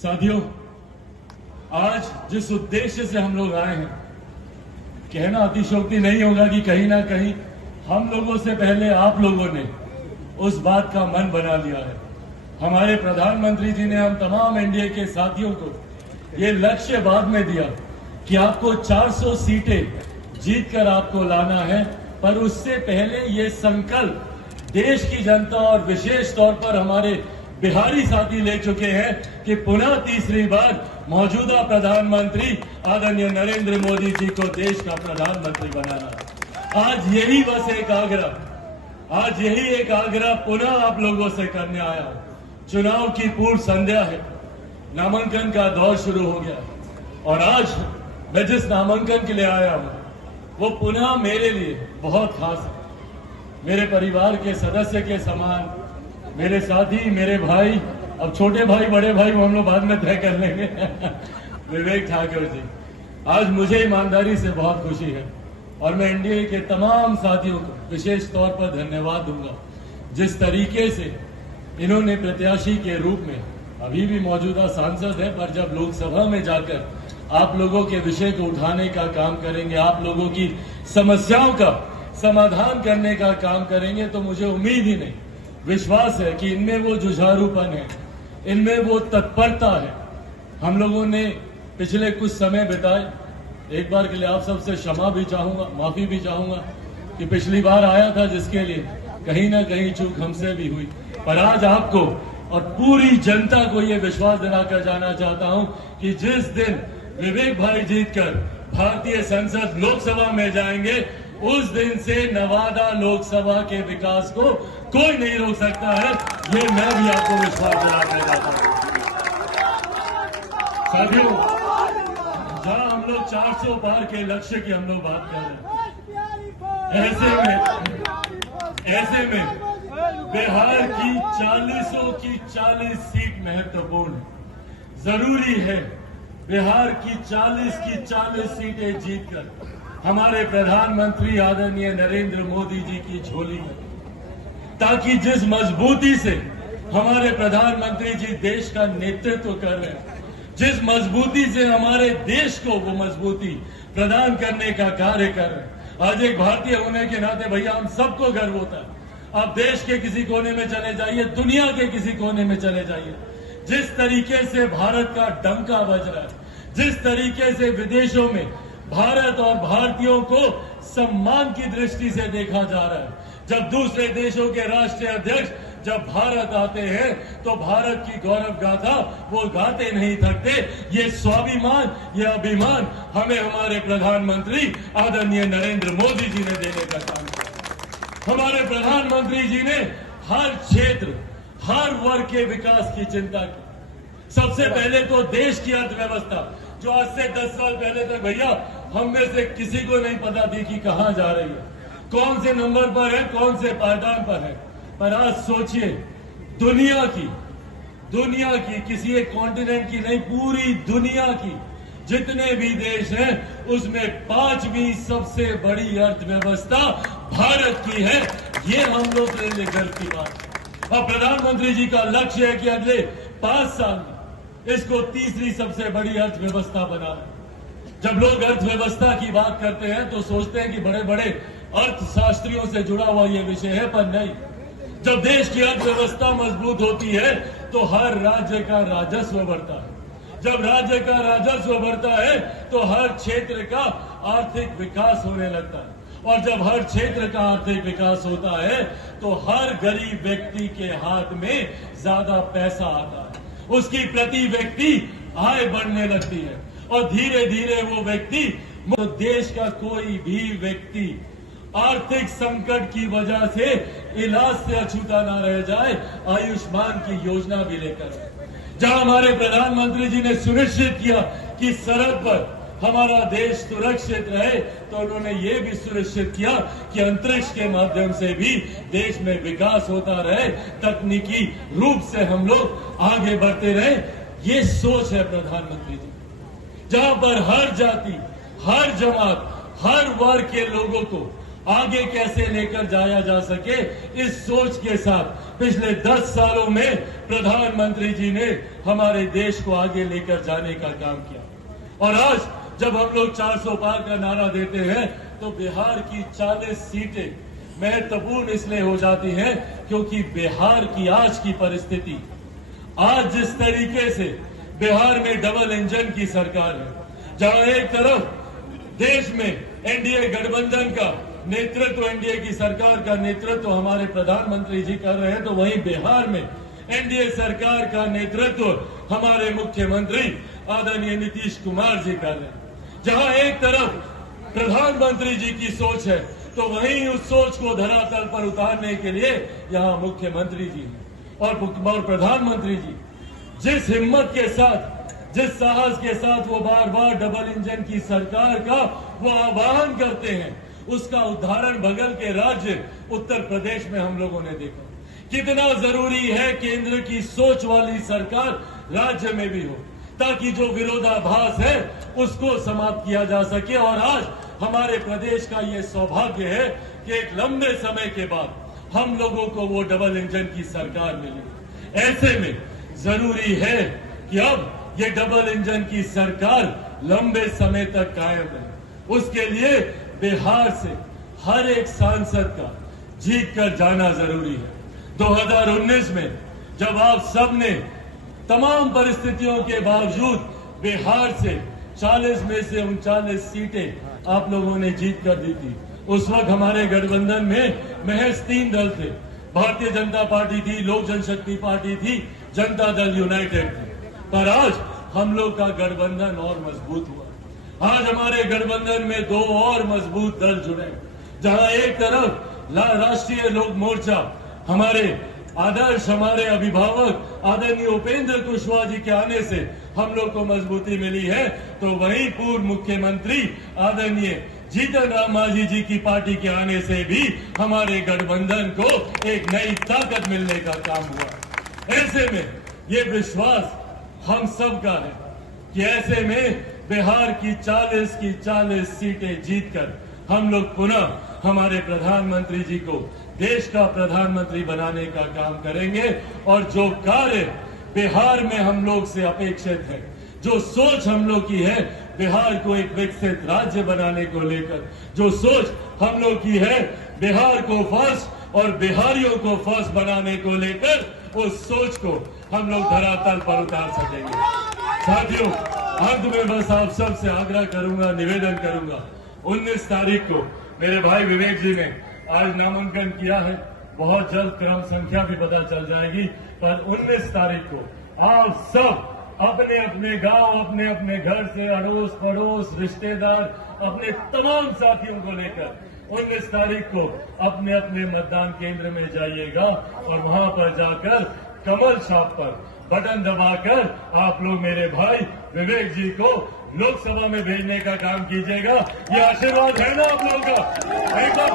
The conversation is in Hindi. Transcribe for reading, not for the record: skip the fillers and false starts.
साथियों, आज जिस उद्देश्य से हम लोग आए हैं, कहना अतिशयोक्ति नहीं होगा कि कहीं ना कहीं हम लोगों से पहले आप लोगों ने उस बात का मन बना लिया है। हमारे प्रधानमंत्री जी ने हम तमाम एनडीए के साथियों को ये लक्ष्य बाद में दिया कि आपको 400 सीटें जीतकर आपको लाना है, पर उससे पहले ये संकल्प देश की जनता और विशेष तौर पर हमारे बिहारी साथी ले चुके हैं कि पुनः तीसरी बार मौजूदा प्रधानमंत्री आदरणीय नरेंद्र मोदी जी को देश का प्रधानमंत्री बनाना। आज यही एक आग्रह पुनः आप लोगों से करने आया हूं। चुनाव की पूर्व संध्या है, नामांकन का दौर शुरू हो गया और आज मैं जिस नामांकन के लिए आया हूं वो पुनः मेरे लिए बहुत खास है। मेरे परिवार के सदस्य के समान, मेरे साथी, मेरे भाई, अब छोटे भाई बड़े भाई वो हम लोग बाद में तय कर लेंगे विवेक ठाकुर जी, आज मुझे ईमानदारी से बहुत खुशी है और मैं एनडीए के तमाम साथियों को विशेष तौर पर धन्यवाद दूंगा। जिस तरीके से इन्होंने प्रत्याशी के रूप में, अभी भी मौजूदा सांसद है, पर जब लोकसभा में जाकर आप लोगों के विषय को उठाने का काम करेंगे, आप लोगों की समस्याओं का समाधान करने का काम करेंगे, तो मुझे उम्मीद ही नहीं, विश्वास है कि इनमें वो जुझारूपन है, इनमें वो तत्परता है। हम लोगों ने पिछले कुछ समय बिताए, एक बार के लिए आप सबसे क्षमा भी चाहूंगा, माफी भी चाहूंगा कि पिछली बार आया था जिसके लिए कहीं ना कहीं चूक हमसे भी हुई, पर आज आपको और पूरी जनता को ये विश्वास दिलाकर जाना चाहता हूं कि जिस दिन विवेक भाई जीतकर भारतीय संसद लोकसभा में जाएंगे, उस दिन से नवादा लोकसभा के विकास को कोई नहीं रोक सकता है। ये मैं भी आपको विश्वास दिलाना चाहता हूं। साथियों, जहां हम लोग 400 पार के लक्ष्य की हम लोग बात कर रहे हैं, ऐसे में बिहार की 40 सीट महत्वपूर्ण है। जरूरी है बिहार की 40 सीटें जीतकर हमारे प्रधानमंत्री आदरणीय नरेंद्र मोदी जी की झोली में, ताकि जिस मजबूती से हमारे प्रधानमंत्री जी देश का नेतृत्व कर रहे हैं, जिस मजबूती से हमारे देश को वो मजबूती प्रदान करने का कार्य कर रहे हैं, आज एक भारतीय होने के नाते भैया हम सबको गर्व होता है। आप देश के किसी कोने में चले जाइए, दुनिया के किसी कोने में चले जाइए, जिस तरीके से भारत का डंका बज रहा है, जिस तरीके से विदेशों में भारत और भारतीयों को सम्मान की दृष्टि से देखा जा रहा है, जब दूसरे देशों के राष्ट्रीय अध्यक्ष जब भारत आते हैं तो भारत की गौरव गाथा वो गाते नहीं थकते। ये स्वाभिमान, ये अभिमान हमें हमारे प्रधानमंत्री आदरणीय नरेंद्र मोदी जी ने देने का काम किया। हमारे प्रधानमंत्री जी ने हर क्षेत्र, हर वर्ग के विकास की चिंता की। सबसे पहले तो देश की अर्थव्यवस्था, जो आज से 10 साल पहले तक भैया हम में से किसी को नहीं पता थी कि कहां जा रही है, कौन से नंबर पर है, कौन से पायदान पर है, पर आज सोचिए दुनिया की किसी एक कॉन्टिनेंट की नहीं, पूरी दुनिया की जितने भी देश हैं उसमें 5वीं सबसे बड़ी अर्थव्यवस्था भारत की है। ये हम लोग के लिए गर्व की बात है और प्रधानमंत्री जी का लक्ष्य है कि अगले 5 साल में इसको तीसरी सबसे बड़ी अर्थव्यवस्था बनाना। जब लोग अर्थव्यवस्था की बात करते हैं तो सोचते हैं कि बड़े बड़े अर्थशास्त्रियों से जुड़ा हुआ ये विषय है, पर नहीं। जब देश की अर्थव्यवस्था मजबूत होती है तो हर राज्य का राजस्व बढ़ता है, जब राज्य का राजस्व बढ़ता है तो हर क्षेत्र का आर्थिक विकास होने लगता है, और जब हर क्षेत्र का आर्थिक विकास होता है तो हर गरीब व्यक्ति के हाथ में ज्यादा पैसा आता है, उसकी प्रति व्यक्ति आय बढ़ने लगती है और धीरे धीरे वो व्यक्ति, तो देश का कोई भी व्यक्ति आर्थिक संकट की वजह से इलाज से अछूता ना रह जाए, आयुष्मान की योजना भी लेकर, जहां हमारे प्रधानमंत्री जी ने सुनिश्चित किया कि सरहद पर हमारा देश सुरक्षित रहे, तो उन्होंने ये भी सुनिश्चित किया कि अंतरिक्ष के माध्यम से भी देश में विकास होता रहे, तकनीकी रूप से हम लोग आगे बढ़ते रहे। ये सोच है प्रधानमंत्री जी, जहां पर हर जाति, हर जमात, हर वर्ग के लोगों को आगे कैसे लेकर जाया जा सके, इस सोच के साथ पिछले 10 सालों में प्रधानमंत्री जी ने हमारे देश को आगे लेकर जाने का काम किया। और आज जब हम लोग 400 पार का नारा देते हैं तो बिहार की 40 सीटें महत्वपूर्ण इसलिए हो जाती हैं क्योंकि बिहार की आज की परिस्थिति, आज जिस तरीके से बिहार में डबल इंजन की सरकार है, जहां एक तरफ देश में एनडीए गठबंधन का नेतृत्व, एनडीए की सरकार का नेतृत्व हमारे प्रधानमंत्री जी कर रहे हैं, तो वहीं बिहार में एनडीए सरकार का नेतृत्व हमारे मुख्यमंत्री आदरणीय नीतीश कुमार जी कर रहे हैं। जहां एक तरफ प्रधानमंत्री जी की सोच है तो वहीं उस सोच को धरातल पर उतारने के लिए यहाँ मुख्यमंत्री जी और प्रधानमंत्री जी जिस हिम्मत के साथ, जिस साहस के साथ वो बार बार डबल इंजन की सरकार का वो आह्वान करते हैं, उसका उदाहरण बगल के राज्य उत्तर प्रदेश में हम लोगों ने देखा। कितना जरूरी है केंद्र की सोच वाली सरकार राज्य में भी हो, ताकि जो विरोधाभास है उसको समाप्त किया जा सके। और आज हमारे प्रदेश का ये सौभाग्य है कि एक लंबे समय के बाद हम लोगों को वो डबल इंजन की सरकार मिली। ऐसे में जरूरी है कि अब ये डबल इंजन की सरकार लंबे समय तक कायम रहे। उसके लिए बिहार से हर एक सांसद का जीत कर जाना जरूरी है। 2019 में जब आप सबने तमाम परिस्थितियों के बावजूद बिहार से 40 में से 39 सीटें आप लोगों ने जीत कर दी थी, उस वक्त हमारे गठबंधन में महज 3 दल थे। भारतीय जनता पार्टी थी, लोक जनशक्ति पार्टी थी, जनता दल यूनाइटेड थी। पर आज हम लोग का गठबंधन और मजबूत हुआ। आज हमारे गठबंधन में 2 और मजबूत दल जुड़े, जहां एक तरफ राष्ट्रीय लोक मोर्चा, हमारे आदर्श, हमारे अभिभावक आदरणीय उपेंद्र कुशवाहा जी के आने से हम लोग को मजबूती मिली है, तो वहीं पूर्व मुख्यमंत्री आदरणीय जीतन राम मांझी जी की पार्टी के आने से भी हमारे गठबंधन को एक नई ताकत मिलने का काम हुआ। ऐसे में ये विश्वास हम सब का है कि ऐसे में बिहार की 40 सीटें जीतकर हम लोग पुनः हमारे प्रधानमंत्री जी को देश का प्रधानमंत्री बनाने का काम करेंगे। और जो कार्य बिहार में हम लोग से अपेक्षित है, जो सोच हम लोग की है बिहार को एक विकसित राज्य बनाने को लेकर, जो सोच हम लोग की है बिहार को फर्स्ट और बिहारियों को फर्स्ट बनाने को लेकर, उस सोच को हम लोग धरातल पर उतार सकेंगे। साथियों, अंत में बस आप सबसे आग्रह करूंगा, निवेदन करूंगा, 19 तारीख को मेरे भाई विवेक जी ने आज नामांकन किया है। बहुत जल्द क्रम संख्या भी पता चल जाएगी, पर 19 तारीख को आप सब अपने अपने गांव, अपने अपने घर से अड़ोस पड़ोस, रिश्तेदार, अपने तमाम साथियों को लेकर 19 तारीख को अपने अपने मतदान केंद्र में जाइएगा और वहां पर जाकर कमल छाप पर बटन दबाकर आप लोग मेरे भाई विवेक जी को लोकसभा में भेजने का काम कीजिएगा। ये आशीर्वाद है ना आप लोगों का? एक बार